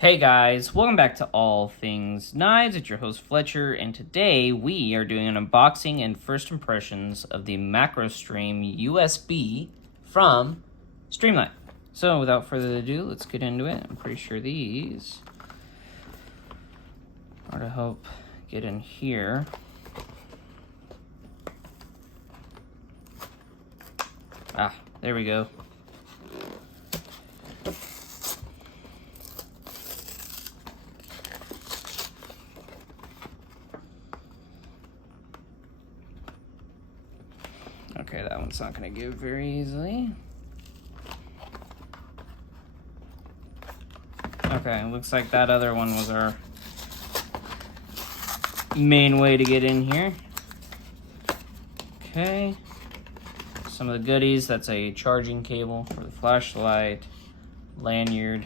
Hey guys, welcome back to All Things Knives. It's your host Fletcher, and today we are doing an unboxing and first impressions of the Macrostream USB from Streamlight. So without further ado, let's get into it. I'm pretty sure these are to help get in here. Ah, there we go. Okay, that one's not going to give very easily. Okay, looks like that other one was our main way to get in here. Okay. Some of the goodies, that's a charging cable for the flashlight, lanyard.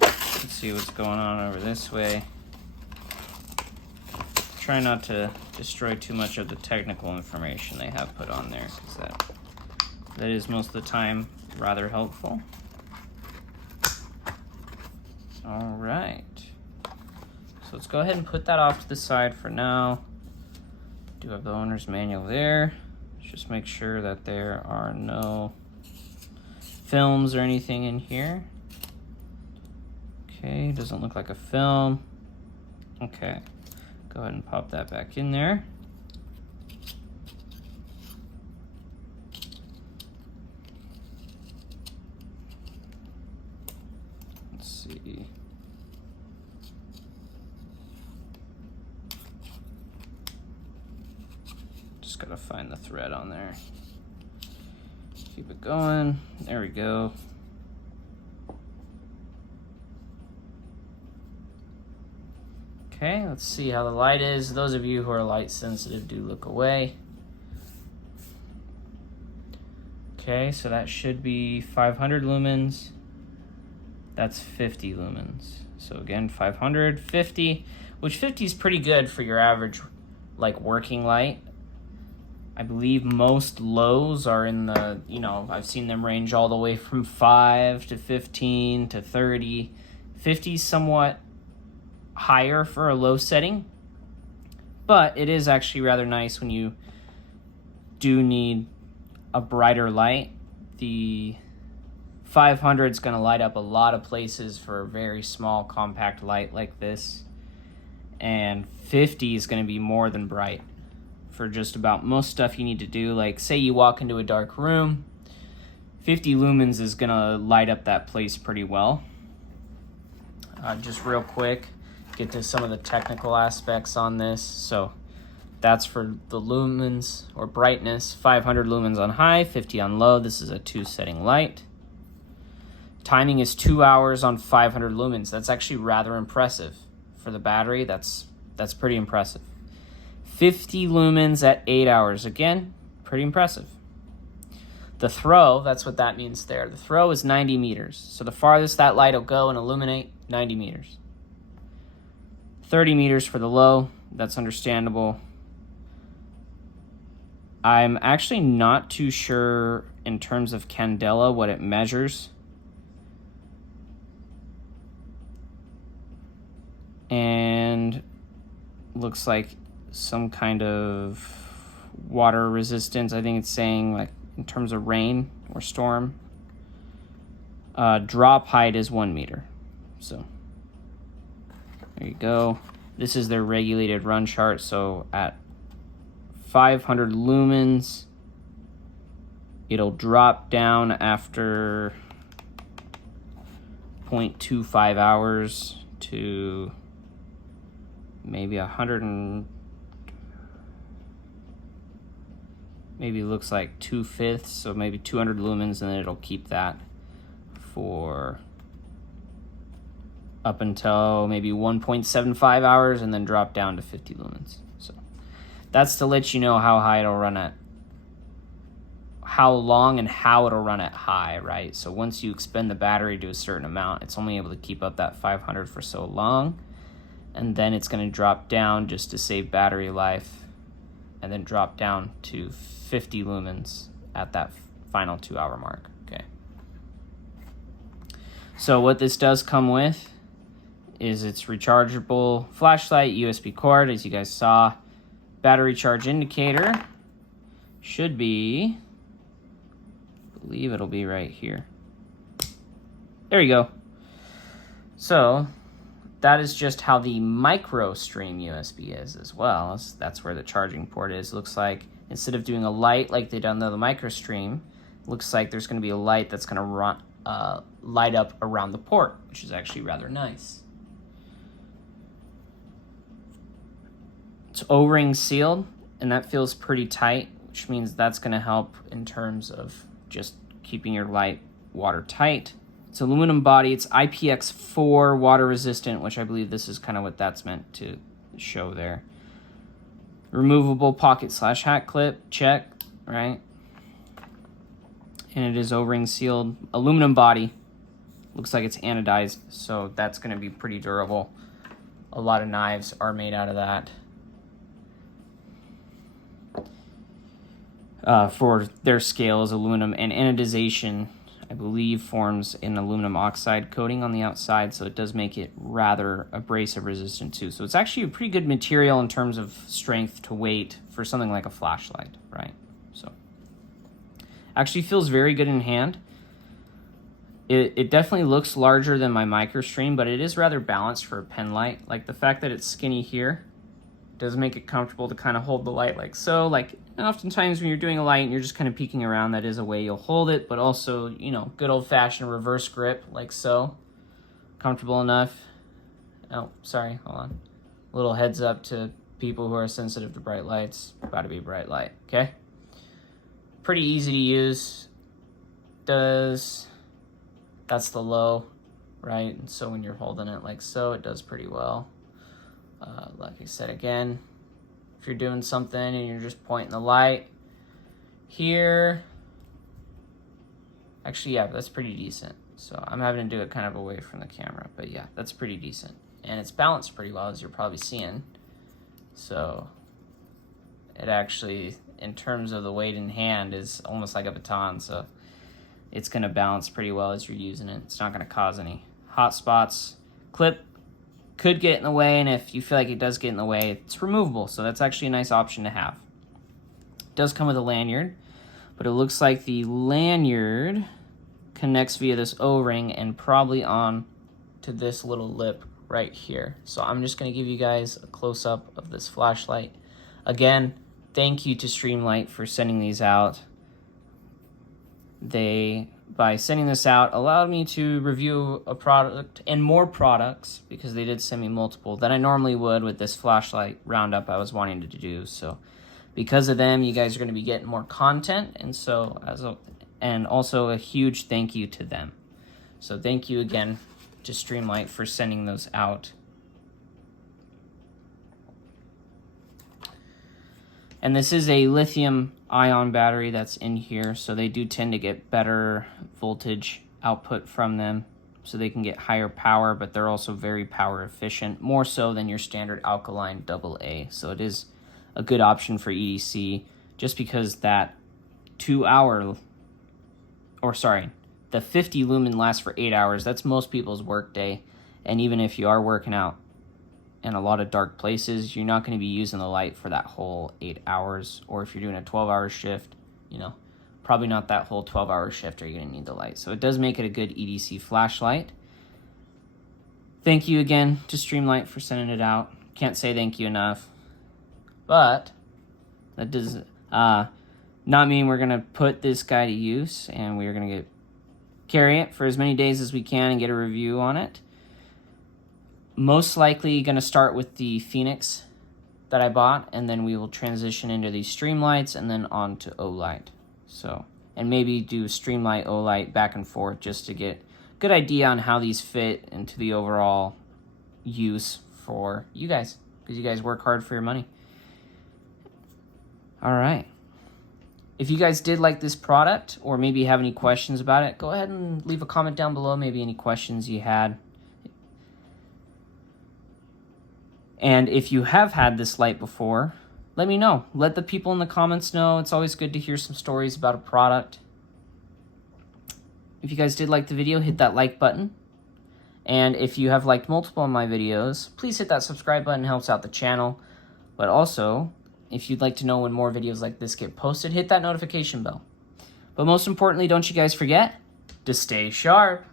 Let's see what's going on over this way. Try not to destroy too much of the technical information they have put on there, because that is most of the time rather helpful. All right, so let's go ahead and put that off to the side for now. Do have the owner's manual there. Let's just make sure that there are no films or anything in here. Okay, doesn't look like a film. Okay. Go ahead and pop that back in there. Let's see. Just gotta find the thread on there. Keep it going. There we go. Okay, let's see how the light is. Those of you who are light sensitive, do look away. Okay, so that should be 500 lumens. That's 50 lumens. So again, 500, 50, which 50 is pretty good for your average, like, working light. I believe most lows are in the, I've seen them range all the way from 5 to 15 to 30. 50 is somewhat higher for a low setting, but it is actually rather nice when you do need a brighter light. The 500 is going to light up a lot of places for a very small compact light like this, and 50 is going to be more than bright for just about most stuff you need to do. Like, say you walk into a dark room, 50 lumens is going to light up that place pretty well. Just real quick, get to some of the technical aspects on this. So that's for the lumens or brightness. 500 lumens on high, 50 on low. This is a 2-setting light. Timing is 2 hours on 500 lumens. That's actually rather impressive for the battery. That's pretty impressive. 50 lumens at 8 hours. Again, pretty impressive. The throw, that's what that means there. The throw is 90 meters. So the farthest that light will go and illuminate, 90 meters. 30 meters for the low, that's understandable. I'm actually not too sure in terms of candela what it measures. And looks like some kind of water resistance. I think it's saying, like, in terms of rain or storm. Drop height is 1 meter. So there you go. This is their regulated run chart. So at 500 lumens, it'll drop down after 0.25 hours to maybe 100 and maybe looks like 2/5, so maybe 200 lumens, and then it'll keep that for up until maybe 1.75 hours and then drop down to 50 lumens. So that's to let you know how high it'll run at, how long and how it'll run at high, right? So once you expend the battery to a certain amount, it's only able to keep up that 500 for so long, and then it's going to drop down just to save battery life, and then drop down to 50 lumens at that final 2 hour mark. Okay. So what this does come with is its rechargeable flashlight, USB cord, as you guys saw. Battery charge indicator should be, I believe it'll be right here. There you go. So that is just how the Macrostream USB is as well. That's where the charging port is. Looks like instead of doing a light like they done the Macrostream, looks like there's going to be a light that's going to run light up around the port, which is actually rather nice. It's O-ring sealed, and that feels pretty tight, which means that's going to help in terms of just keeping your light watertight. It's aluminum body. It's IPX4 water resistant, which I believe this is kind of what that's meant to show there. Removable pocket/hat clip, check, right? And it is O-ring sealed. Aluminum body. Looks like it's anodized, so that's going to be pretty durable. A lot of knives are made out of that. For their scale is aluminum, and anodization, I believe, forms an aluminum oxide coating on the outside, so it does make it rather abrasive resistant too. So it's actually a pretty good material in terms of strength to weight for something like a flashlight, right? So actually feels very good in hand. It definitely looks larger than my Macrostream, but it is rather balanced for a pen light. Like the fact that it's skinny here does make it comfortable to kind of hold the light like so. Like oftentimes when you're doing a light and you're just kind of peeking around, that is a way you'll hold it, but also, you know, good old-fashioned reverse grip like so. Comfortable enough. Oh, sorry, hold on. A little heads up to people who are sensitive to bright lights. About to be bright light, okay? Pretty easy to use. That's the low, right? And so when you're holding it like so, it does pretty well. Like I said again, if you're doing something and you're just pointing the light here, actually, yeah, that's pretty decent. So I'm having to do it kind of away from the camera, but yeah, that's pretty decent. And it's balanced pretty well, as you're probably seeing. So it actually, in terms of the weight in hand, is almost like a baton. So it's going to balance pretty well as you're using it. It's not going to cause any hot spots. Clip could get in the way, and if you feel like it does get in the way, it's removable. So that's actually a nice option to have. It does come with a lanyard, but it looks like the lanyard connects via this O-ring and probably on to this little lip right here. So I'm just going to give you guys a close-up of this flashlight. Again, thank you to Streamlight for sending these out. They, by sending this out, allowed me to review a product and more products, because they did send me multiple, than I normally would with this flashlight roundup I was wanting to do. So because of them, you guys are going to be getting more content, and so and also a huge thank you to them. So thank you again to Streamlight for sending those out. And this is a lithium-ion battery that's in here, so they do tend to get better voltage output from them, so they can get higher power, but they're also very power efficient, more so than your standard alkaline AA. So it is a good option for EDC, just because that the 50 lumen lasts for 8 hours. That's most people's work day, and even if you are working out in a lot of dark places, you're not going to be using the light for that whole 8 hours. Or if you're doing a 12-hour shift, you know, probably not that whole 12-hour shift are you going to need the light. So it does make it a good EDC flashlight. Thank you again to Streamlight for sending it out. Can't say thank you enough. But that does not mean we're going to put this guy to use, and we're going to carry it for as many days as we can and get a review on it. Most likely going to start with the Phoenix that I bought, and then we will transition into these Streamlights and then on to O-Light. So, and maybe do Streamlight, O-Light back and forth, just to get a good idea on how these fit into the overall use for you guys, because you guys work hard for your money. All right. If you guys did like this product, or maybe have any questions about it, go ahead and leave a comment down below, maybe any questions you had. And if you have had this light before, let me know. Let the people in the comments know. It's always good to hear some stories about a product. If you guys did like the video, hit that like button. And if you have liked multiple of my videos, please hit that subscribe button, it helps out the channel. But also, if you'd like to know when more videos like this get posted, hit that notification bell. But most importantly, don't you guys forget to stay sharp.